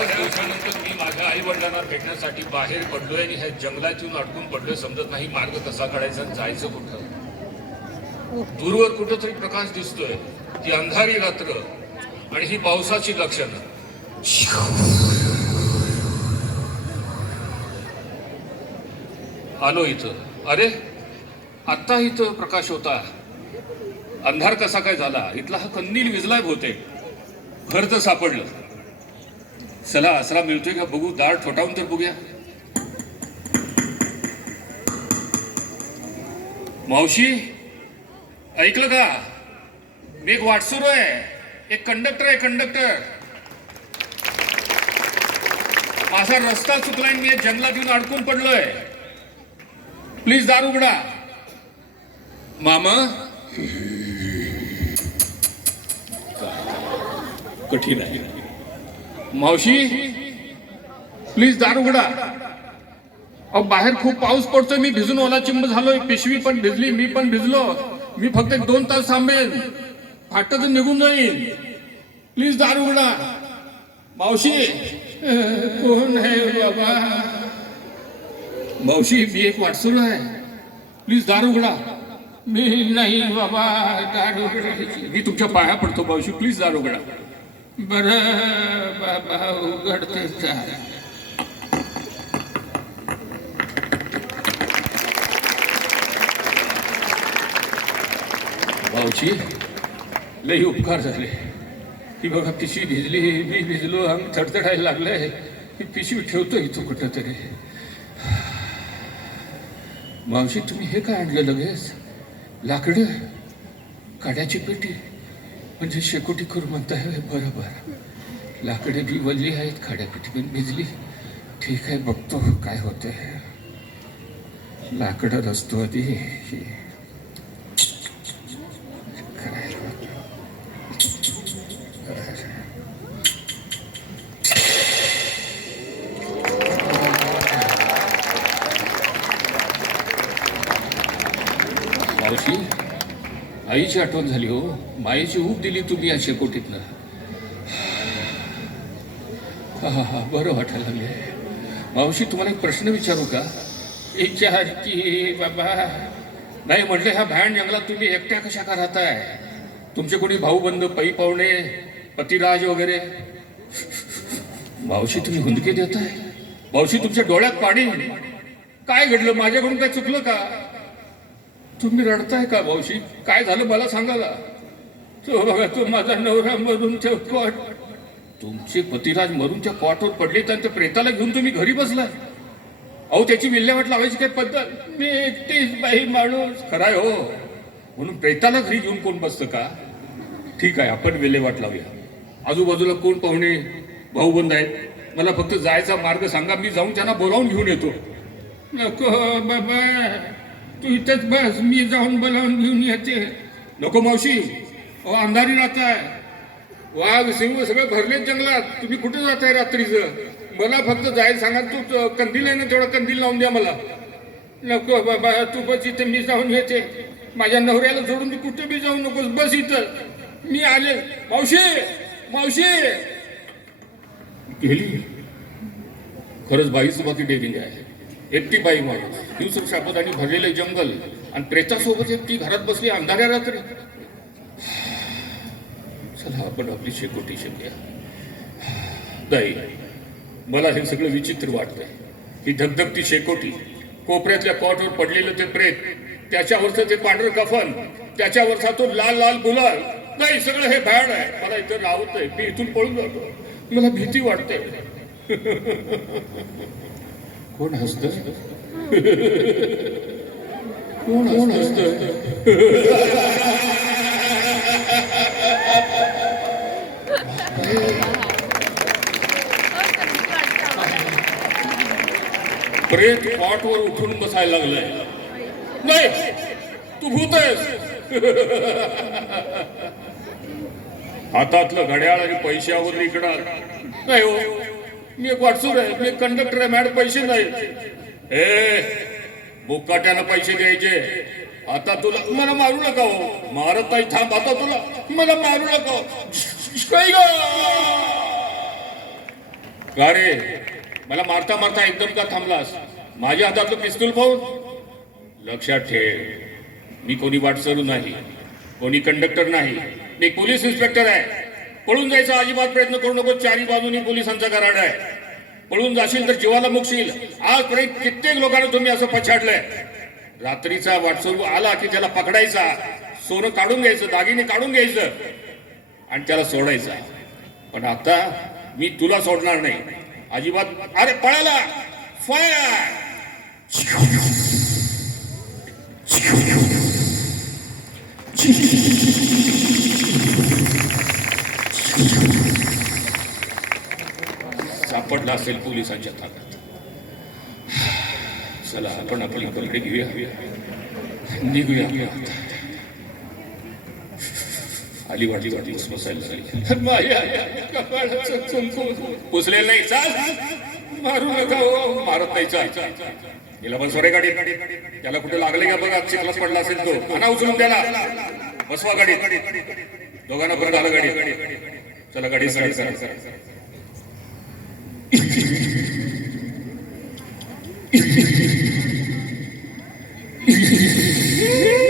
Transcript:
मी माझ्या वडिलांना भेटण्यासाठी बाहेर पडलोय आणि ह्या जंगलात येऊन अडकून पडलोय समजत नाही मार्ग कसा काढायचा जायचं कुठं दूरवर कुठंतरी प्रकाश दिसतोय ती अंधारी रात्र. आणि ही पावसाची लक्षणं आलो इथं. अरे आत्ता इथं प्रकाश होता. अंधार कसा काय झाला? इथला हा कंदील विजलाय होते घर तर सापडलं. चला आसरा मिळतोय का बघू दार ठोठावून तर बघूया मावशी ऐकलं का मी एक वाटसुरो आहे एक कंडक्टर आहे कंडक्टर। माझा रस्ता चुकलाय मी जंगलात येऊन अडकून पडलोय. प्लीज दार उघडा. मामा? कठीण आहे. मावशी प्लीज दार उघडा. अहो बाहेर खूप पाऊस पडतोय मी भिजून ओला चिंब झालोय पिशवी पण भिजली मी पण भिजलो. मी फक्त एक दोन तास थांबेन. फाटत निघून जाईन. प्लीज दार उघडा. मावशी. कोण आहे बाबा? मावशी मी एक वाटसुर आहे. प्लीज दार उघडा. मी नाही बाबा दार उघडा मी तुमच्या पाया पडतो मावशी. प्लीज दार उघडा. बर बाबा उघडते दार. भाऊची लई उपकार झाले. ती बघा पिशवी भिजली मी भिजलो अंग थडथडायला लागलंय. ही पिशवी ठेवतो इथं कुठं तरी मावशी तुम्ही हे काय आणलं लगेच? लाकडं? काड्याची पेटी? म्हणजे शेकोटी करू म्हणताय होय, बरं बरं लाकडे बी वल्ली आहेत खाड्यापेटी पण भिजली. ठीक आहे बघतो काय होते लाकडं रचतो आधी. Thank you. आईची आठवण झाली हो. मायेची ऊब दिली तुम्ही या शेकोटीतनं. हा हा हा बरं वाटायला लागले मावशी तुम्हाला एक प्रश्न विचारू का? विचार की बाबा? नाही म्हटलं ह्या भयान जंगलात तुम्ही एकट्या कशा का राहताय? तुमचे कोणी भाऊ बंद पै पाहुणे पतिराज वगैरे? मावशी तुम्ही हुंदके देताय? मावशी तुमच्या डोळ्यात पाणी? काय घडलं? माझ्याकडून काय चुकलं का? तुम्ही रडताय का भाऊशी? काय झालं मला सांगायला? तो बघा तो माझा नवरा मरूनच्या कॉट. तुमचे पतिराज मरूनच्या कॉटवर पडले तर प्रेताला घेऊन तुम्ही घरी बसलाय. अहो त्याची विल्हेवाट लावायची काय पद्धत? मी एकटीच बाई माणूस. खराय हो. म्हणून प्रेताला घरी घेऊन कोण बसतं का? ठीक आहे आपण विल्हेवाट लावूया. आजूबाजूला कोण पाहुणे? भाऊबंद आहेत. मला फक्त जायचा मार्ग सांगा. मी जाऊन त्यांना बोलावून घेऊन येतो. नको बाबा. तू इथंच बस मी जाऊन बोलावून घेऊन येते. नको मावशी अहो अंधारी राहताय वाघ सिंह सगळे भरलेत जंगलात. तुम्ही कुठे जाताय रात्रीचं? मला फक्त जायला सांगा तू कंदील आहे ना तेवढा कंदील लावून द्या मला. नको बाबा तू बस इथं मी जाऊन येते. माझ्या नवऱ्याला सोडून तू कुठे बी जाऊ नकोस बस इथं. मी आले. मावशी मावशी! गेली खरंच बाईसोबत बाकी आहे. एकटी बाई म्हणून दिवस शापत आणि भरलेले जंगल. आणि प्रेतासोबत एकटी घरात बसली अंधाऱ्या रात्री. चला आपण आपली शेकोटी शिकूया. दाई मला हे सगळं विचित्र वाटतंय. ही धगधगती शेकोटी कोपऱ्यातल्या कॉटवर पडलेलं ते प्रेत त्याच्यावरचं ते पांढरं कफन त्याच्यावरचा तो लाल लाल गुलाल. नाही सगळं हे भयान आहे. मला इथं राहत नाही मी इथून पळून जातो. मला भीती वाटते. कोण हसत? कोण कोण हसत? प्रेत पॉटवर उठून बसायला लागलाय. नाही तू भूत आहेस. हातातलं घड्याळ आणि अगोदर इकडं नाही हो. मी एक वाटसूर आहे मी कंडक्टर आहे मॅडम पैसे नाही. ए बुकाट्यानं पैसे द्यायचे आता तुला मला मारू नका हो. मारत नाही थांब आता तुला. मला मारू नका हो. का रे मला मारता मारता एकदम का थांबलास? माझ्या हातातलं पिस्तूल पाहून? लक्षात ठेव. मी कोणी वाटसरू नाही. कोणी कंडक्टर नाही. मी पोलीस इन्स्पेक्टर आहे. पळून जायचा अजिबात प्रयत्न करू नको चारी बाजूनी पोलिसांचा कराड आहे. पळून जाशील तर जीवाला मुकशील. आजपर्यंत कित्येक लोकांना तुम्ही असं पछाडलंय. रात्रीचा वाटसरू आला की त्याला पकडायचा सोनं काढून घ्यायचं दागिने काढून घ्यायचं आणि त्याला सोडायचा. पण आता मी तुला सोडणार नाही. अजिबात अरे पळाला! फायर सापडला असेल पोलिसांच्या ताब्यात. चला आपण आपली पलकडे घेऊया. निघूया. आली वाटली वाटली बसायला लागली. पुसलेलं नाही. चाल. मारू नका हो. मारत नाही चाल. गेला पण सोरे गाडी त्याला कुठे लागले का बघा? चिखलात पडला असेल तो. आणा उचलून त्याला. बसवा गाडी दोघांना बरं झालं गाडी चला गाडी गाडी Yeah.